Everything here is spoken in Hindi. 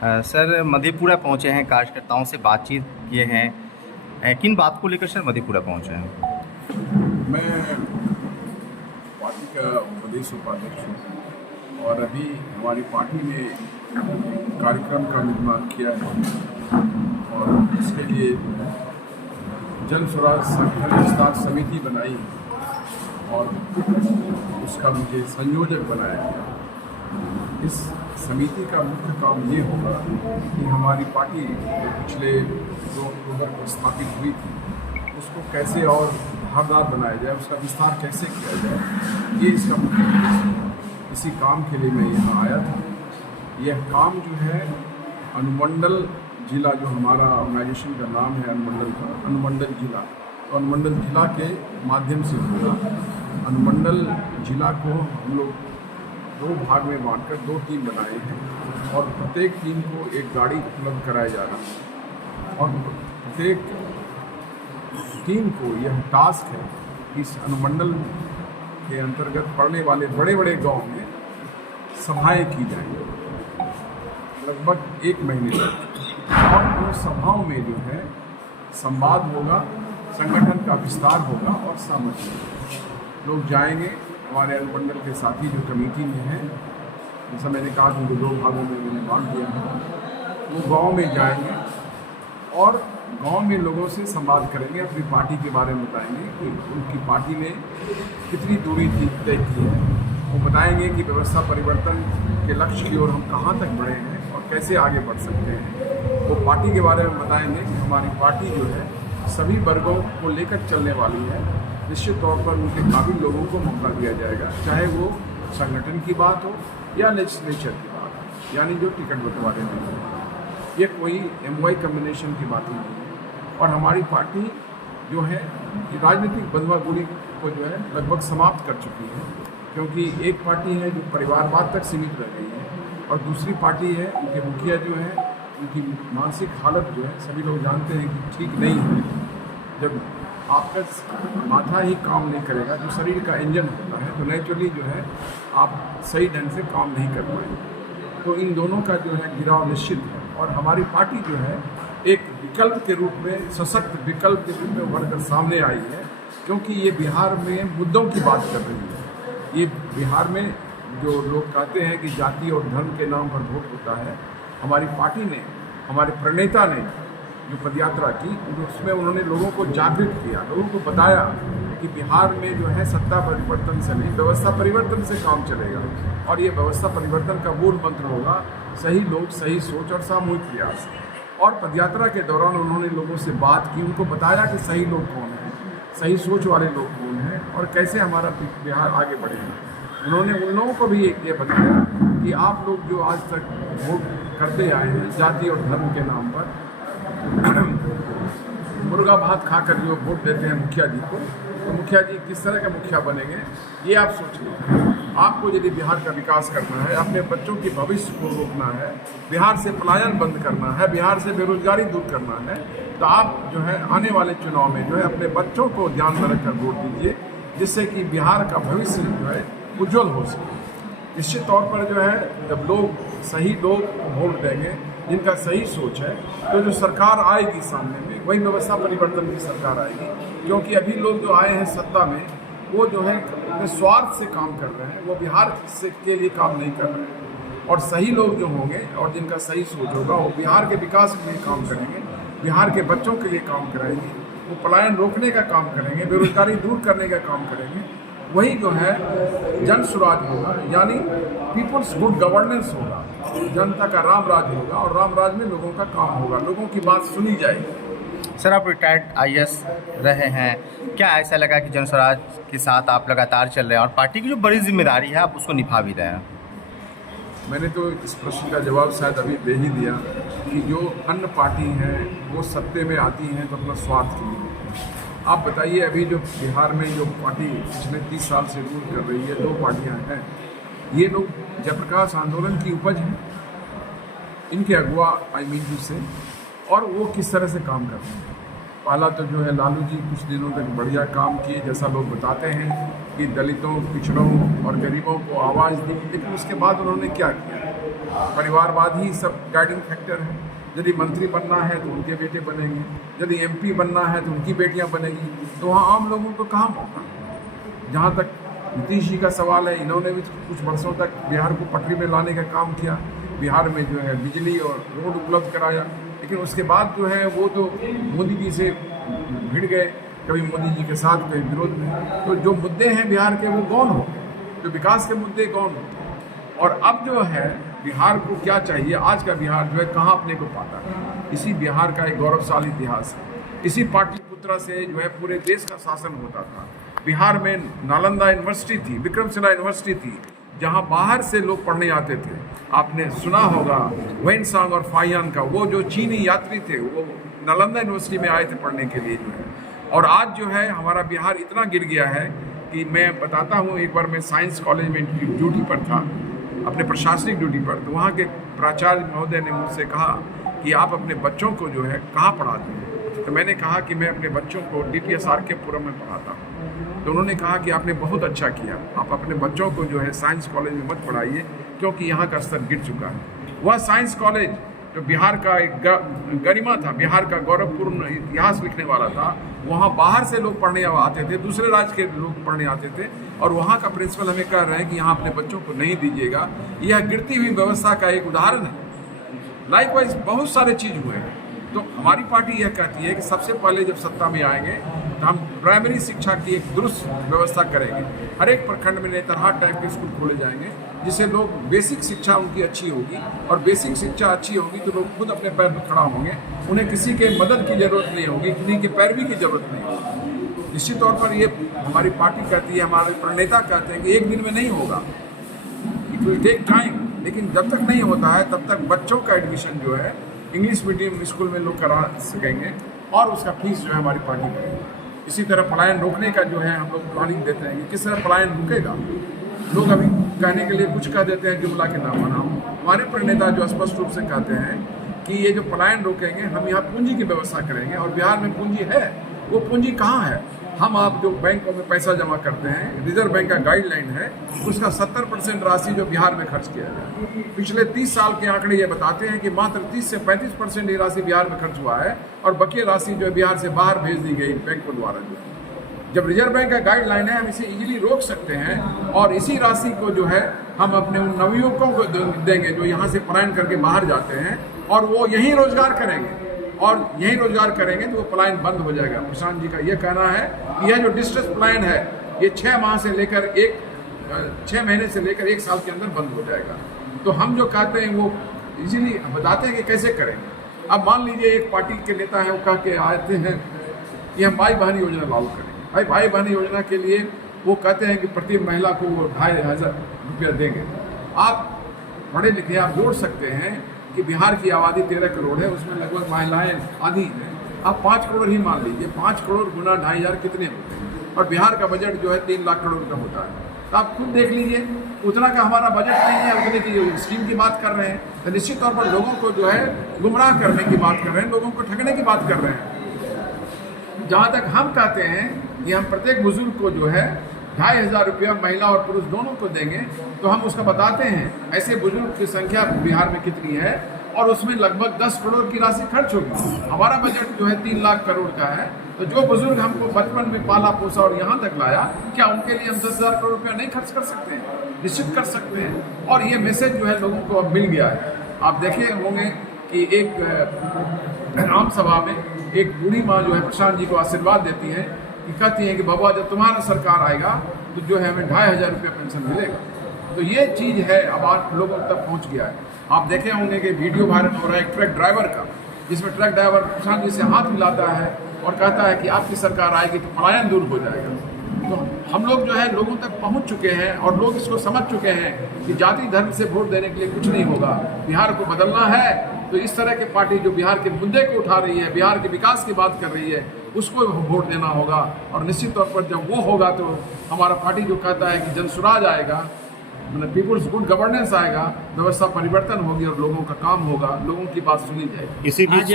सर मधेपुरा पहुँचे हैं, कार्यकर्ताओं से बातचीत किए हैं। किन बात को लेकर सर मधेपुरा पहुँचे हैं? मैं पार्टी का प्रदेश उपाध्यक्ष हूँ और अभी हमारी पार्टी ने कार्यक्रम का निर्माण किया है और इसके लिए जन स्वराज संगठन विस्तार समिति बनाई और उसका मुझे संयोजक बनाया गया। इस समिति का मुख्य काम ये होगा कि हमारी पार्टी जो पिछले 2 अक्टूबर को स्थापित हुई थी उसको कैसे और धारदार बनाया जाए, उसका विस्तार कैसे किया जाए, ये इसका मुख्य उद्देश्य है। इसी काम के लिए मैं यहाँ आया था। यह काम जो है अनुमंडल जिला, जो हमारा ऑर्गेनाइजेशन का नाम है अनुमंडल का, अनुमंडल जिला, तो अनुमंडल जिला के माध्यम से होगा। अनुमंडल जिला को हम लोग 2 भाग में बांटकर 2 टीम बनाए हैं और प्रत्येक टीम को एक गाड़ी उपलब्ध कराया जा रहा है और प्रत्येक टीम को यह टास्क है कि इस अनुमंडल के अंतर्गत पड़ने वाले बड़े बड़े गांव में सभाएं की जाएंगी लगभग 1 महीने तक और उन सभाओं में जो है संवाद होगा, संगठन का विस्तार होगा और सामंजस्य लोग जाएंगे। हमारे अनुमंडल के साथी जो कमेटी में हैं, जैसा मैंने कहा कि उनको 2 भागों में मैंने बांट दिया है, वो गांव में जाएंगे और गांव में लोगों से संवाद करेंगे, अपनी पार्टी के बारे में बताएंगे कि उनकी पार्टी ने कितनी दूरी तय की है। वो बताएंगे कि व्यवस्था परिवर्तन के लक्ष्य की ओर हम कहाँ तक बढ़े हैं और कैसे आगे बढ़ सकते हैं। वो पार्टी के बारे में बताएंगे कि हमारी पार्टी जो है सभी वर्गों को लेकर चलने वाली है। निश्चित तौर पर उनके काबिल लोगों को मौका दिया जाएगा, चाहे वो संगठन की बात हो या लेजिस्लेचर की बात हो, यानी जो टिकट बंटवारे में हो। ये कोई MY कम्बिनेशन की बात नहीं है और हमारी पार्टी जो है राजनीतिक बंधुआगुली को जो है लगभग समाप्त कर चुकी है, क्योंकि एक पार्टी है जो परिवारवाद तक सीमित रह गई है और दूसरी पार्टी है उनके मुखिया जो है, उनकी मानसिक हालत जो है सभी लोग जानते हैं कि ठीक नहीं है। जब आपका माथा ही काम नहीं करेगा, जो शरीर का इंजन होता है, तो नेचुरली जो है आप सही ढंग से काम नहीं कर पाएंगे। तो इन दोनों का जो है गिराव निश्चित है और हमारी पार्टी जो है एक विकल्प के रूप में, सशक्त विकल्प के रूप में उभर कर सामने आई है, क्योंकि ये बिहार में मुद्दों की बात कर रही है। ये बिहार में जो लोग कहते हैं कि जाति और धर्म के नाम पर वोट होता है, हमारी पार्टी ने, हमारे प्रणेता ने जो पदयात्रा की, उसमें उन्होंने लोगों को जागृत किया, लोगों को बताया कि बिहार में जो है सत्ता परिवर्तन से नहीं, व्यवस्था परिवर्तन से काम चलेगा और ये व्यवस्था परिवर्तन का मूल मंत्र होगा सही लोग, सही सोच और सामूहिक प्रयास। और पदयात्रा के दौरान उन्होंने लोगों से बात की, उनको बताया कि सही लोग कौन हैं, सही सोच वाले लोग कौन हैं और कैसे हमारा बिहार आगे बढ़ेगा। उन्होंने उन लोगों को भी ये बताया कि आप लोग जो आज तक वोट करते आए हैं जाति और धर्म के नाम पर, मुर्गा भात खाकर जो वोट देते हैं मुखिया जी को, तो मुखिया जी किस तरह के मुखिया बनेंगे ये आप सोच लीजिए। आपको यदि बिहार का विकास करना है, अपने बच्चों के भविष्य को रोकना है, बिहार से पलायन बंद करना है, बिहार से बेरोजगारी दूर करना है, तो आप जो है आने वाले चुनाव में जो है अपने बच्चों को ध्यान में रखकर वोट दीजिए, जिससे कि बिहार का भविष्य जो है उज्जवल हो सके। निश्चित तौर पर जो है जब लोग सही लोग वोट देंगे, जिनका सही सोच है, तो जो सरकार आएगी सामने में वही व्यवस्था परिवर्तन की सरकार आएगी। क्योंकि अभी लोग जो आए हैं सत्ता में, वो जो है स्वार्थ से काम कर रहे हैं, वो बिहार से के लिए काम नहीं कर रहे हैं। और सही लोग जो होंगे और जिनका सही सोच होगा, वो बिहार के विकास के लिए काम करेंगे, बिहार के बच्चों के लिए काम करेंगे, वो पलायन रोकने का काम करेंगे, बेरोजगारी दूर करने का काम करेंगे। वही जो है जन स्वराज होगा, यानी पीपल्स गुड गवर्नेंस होगा, जनता का राम राज होगा और राम राज में लोगों का काम होगा, लोगों की बात सुनी जाएगी। सर आप रिटायर्ड IAS रहे हैं, क्या ऐसा लगा कि जन स्वराज के साथ आप लगातार चल रहे हैं और पार्टी की जो बड़ी जिम्मेदारी है आप उसको निभा भी रहे हैं? मैंने तो इस प्रश्न का जवाब शायद अभी दे ही दिया कि जो अन्य पार्टी हैं वो सत्ते में आती हैं तो अपना स्वार्थ के लिए। आप बताइए, अभी जो बिहार में जो पार्टी पिछले 30 साल से रूल कर रही है, 2 पार्टियां हैं, ये लोग जयप्रकाश आंदोलन की उपज हैं, इनके अगुआ से, और वो किस तरह से काम करते हैं। पहला तो जो है लालू जी कुछ दिनों तक बढ़िया काम किए, जैसा लोग बताते हैं कि दलितों, पिछड़ों और गरीबों को आवाज़ दी, लेकिन उसके बाद उन्होंने क्या किया? परिवारवाद ही सब गाइडिंग फैक्टर है। यदि मंत्री बनना है तो उनके बेटे बनेंगे, यदि एमपी बनना है तो उनकी बेटियां बनेंगी, तो वहाँ आम लोगों को कहाँ मौका। जहाँ तक नीतीश जी का सवाल है, इन्होंने भी कुछ वर्षों तक बिहार को पटरी में लाने का काम किया, बिहार में जो है बिजली और रोड उपलब्ध कराया, लेकिन उसके बाद जो है वो तो मोदी जी से भिड़ गए, कभी मोदी जी के साथ कभी विरोध में। तो जो मुद्दे हैं बिहार के वो गौन हो गए, जो विकास के मुद्दे गौन हो गए। और अब जो है बिहार को क्या चाहिए, आज का बिहार जो है कहाँ अपने को पाता है। इसी बिहार का एक गौरवशाली इतिहास है। इसी पाटलिपुत्रा से जो है पूरे देश का शासन होता था। बिहार में नालंदा यूनिवर्सिटी थी, विक्रमशिला यूनिवर्सिटी थी, जहाँ बाहर से लोग पढ़ने आते थे। आपने सुना होगा वेनसांग और फाइयान का, वो जो चीनी यात्री थे वो नालंदा यूनिवर्सिटी में आए थे पढ़ने के लिए जो है। और आज जो है हमारा बिहार इतना गिर गया है कि मैं बताता हूँ, एक बार मैं साइंस कॉलेज में ड्यूटी पर था, अपने प्रशासनिक ड्यूटी पर, तो वहाँ के प्राचार्य महोदय ने मुझसे कहा कि आप अपने बच्चों को जो है कहाँ पढ़ाते हैं। तो मैंने कहा कि मैं अपने बच्चों को DTSR के पुरम में पढ़ाता हूँ। तो उन्होंने कहा कि आपने बहुत अच्छा किया, आप अपने बच्चों को जो है साइंस कॉलेज में मत पढ़ाइए, क्योंकि यहाँ का स्तर गिर चुका है। वह साइंस कॉलेज जो बिहार का एक गरिमा था, बिहार का गौरवपूर्ण इतिहास लिखने वाला था, वहाँ बाहर से लोग पढ़ने आते थे, दूसरे राज्य के लोग पढ़ने आते थे, और वहाँ का प्रिंसिपल हमें कह रहे हैं कि यहाँ अपने बच्चों को नहीं दीजिएगा। यह गिरती हुई व्यवस्था का एक उदाहरण है। लाइकवाइज बहुत सारे चीज़ हुए हैं। तो हमारी पार्टी यह कहती है कि सबसे पहले जब सत्ता में आएंगे तो हम प्राइमरी शिक्षा की एक दुरुस्त व्यवस्था करेंगे। हर एक प्रखंड में नेतरहाट टाइप के स्कूल खोले जाएंगे, जिससे लोग बेसिक शिक्षा उनकी अच्छी होगी, और बेसिक शिक्षा अच्छी होगी तो लोग खुद अपने पैर पर खड़ा होंगे, उन्हें किसी के मदद की जरूरत नहीं होगी, किसी की पैरवी की जरूरत नहीं होगी। निश्चित तौर पर ये हमारी पार्टी कहती है, हमारे प्रणेता कहते हैं कि एक दिन में नहीं होगा, इट विल टेक टाइम। लेकिन जब तक नहीं होता है तब तक बच्चों का एडमिशन जो है इंग्लिश मीडियम स्कूल में लोग करा सकेंगे, और उसका फीस जो है हमारी पार्टी करेगी। इसी तरह पलायन रोकने का जो है हम लोग प्लानिंग देते हैं कि किस तरह पलायन रुकेगा। लोग अभी कहने के लिए कुछ कह देते हैं जुमला के नाम बनाओ। हमारे प्रणेता जो स्पष्ट रूप से कहते हैं कि ये जो पलायन रोकेंगे, हम यहाँ पूंजी की व्यवस्था करेंगे, और बिहार में पूंजी है। वो पूंजी कहाँ है? हम आप जो बैंकों में पैसा जमा करते हैं, रिजर्व बैंक का गाइडलाइन है, उसका 70% राशि जो बिहार में खर्च किया जाए। पिछले 30 साल के आंकड़े ये बताते हैं कि मात्र 30 से 35% ये राशि बिहार में खर्च हुआ है, और बाकी राशि जो है बिहार से बाहर भेज दी गई बैंकों द्वारा। जो जब रिजर्व बैंक का गाइडलाइन है, हम इसे इजीली रोक सकते हैं, और इसी राशि को जो है हम अपने उन नवयुवकों को देंगे जो यहाँ से पलायन करके बाहर जाते हैं, और वो यहीं रोजगार करेंगे, और यही रोजगार करेंगे तो वो पलायन बंद हो जाएगा। प्रशांत जी का ये कहना है कि यह जो डिस्ट्रेस पलायन है, ये 6 महीने से लेकर 1 साल के अंदर बंद हो जाएगा। तो हम जो कहते हैं वो इजीली बताते हैं कि कैसे करेंगे। अब मान लीजिए एक पार्टी के नेता है, वो कह के आते हैं कि हम भाई बहन योजना लागू करेंगे। भाई बहन योजना के लिए वो कहते हैं कि प्रति महिला को वो 2500 रुपया देंगे। आप पढ़े लिखे, आप जोड़ सकते हैं कि बिहार की आबादी 13 करोड़ है, उसमें लगभग महिलाएं आधी हैं। आप 5 करोड़ ही मान लीजिए, 5 करोड़ गुना 2500 कितने होते हैं, और बिहार का बजट जो है 3 लाख करोड़ का होता है। तो आप खुद देख लीजिए, उतना का हमारा बजट नहीं है, उतने की स्कीम की बात कर रहे हैं। तो निश्चित तौर पर लोगों को जो है गुमराह करने की बात कर रहे हैं, लोगों को ठगने की बात कर रहे हैं। जहाँ तक हम कहते हैं कि हम प्रत्येक बुजुर्ग को जो है 2500 रुपया महिला और पुरुष दोनों को देंगे, तो हम उसका बताते हैं ऐसे बुजुर्ग की संख्या बिहार में कितनी है, और उसमें लगभग 10 करोड़ की राशि खर्च होगी। हमारा बजट जो है 3 लाख करोड़ का है। तो जो बुजुर्ग हमको बचपन में पाला पोसा और यहाँ तक लाया, क्या उनके लिए हम 10,000 करोड़ रुपया नहीं खर्च कर सकते हैं? निश्चित कर सकते हैं। और ये मैसेज जो है लोगों को अब मिल गया है। आप देखे होंगे कि एक आम सभा में एक बूढ़ी माँ जो है प्रशांत जी को आशीर्वाद देती है, कि कहती है कि बाबा जब तुम्हारा सरकार आएगा तो जो है हमें 2500 रुपया पेंशन मिलेगा। तो ये चीज़ है, अब आज लोगों तक पहुंच गया है। आप देखे होंगे कि वीडियो वायरल हो रहा है एक ट्रक ड्राइवर का, जिसमें ट्रक ड्राइवर प्रशांत जी से हाथ मिलाता है और कहता है कि आपकी सरकार आएगी तो पलायन दूर हो जाएगा। तो हम लोग जो है लोगों तक पहुंच चुके हैं, और लोग इसको समझ चुके हैं कि जाति धर्म से वोट देने के लिए कुछ नहीं होगा। बिहार को बदलना है तो इस तरह की पार्टी जो बिहार के मुद्दे को उठा रही है, बिहार के विकास की बात कर रही है, उसको वोट देना होगा। और निश्चित तौर पर जब वो होगा तो हमारा पार्टी जो कहता है कि जनसुराज आएगा, मतलब पीपुल्स गुड गवर्नेंस आएगा, व्यवस्था परिवर्तन होगी और लोगों का काम होगा, लोगों की बात सुनी जाएगी। इसी बीच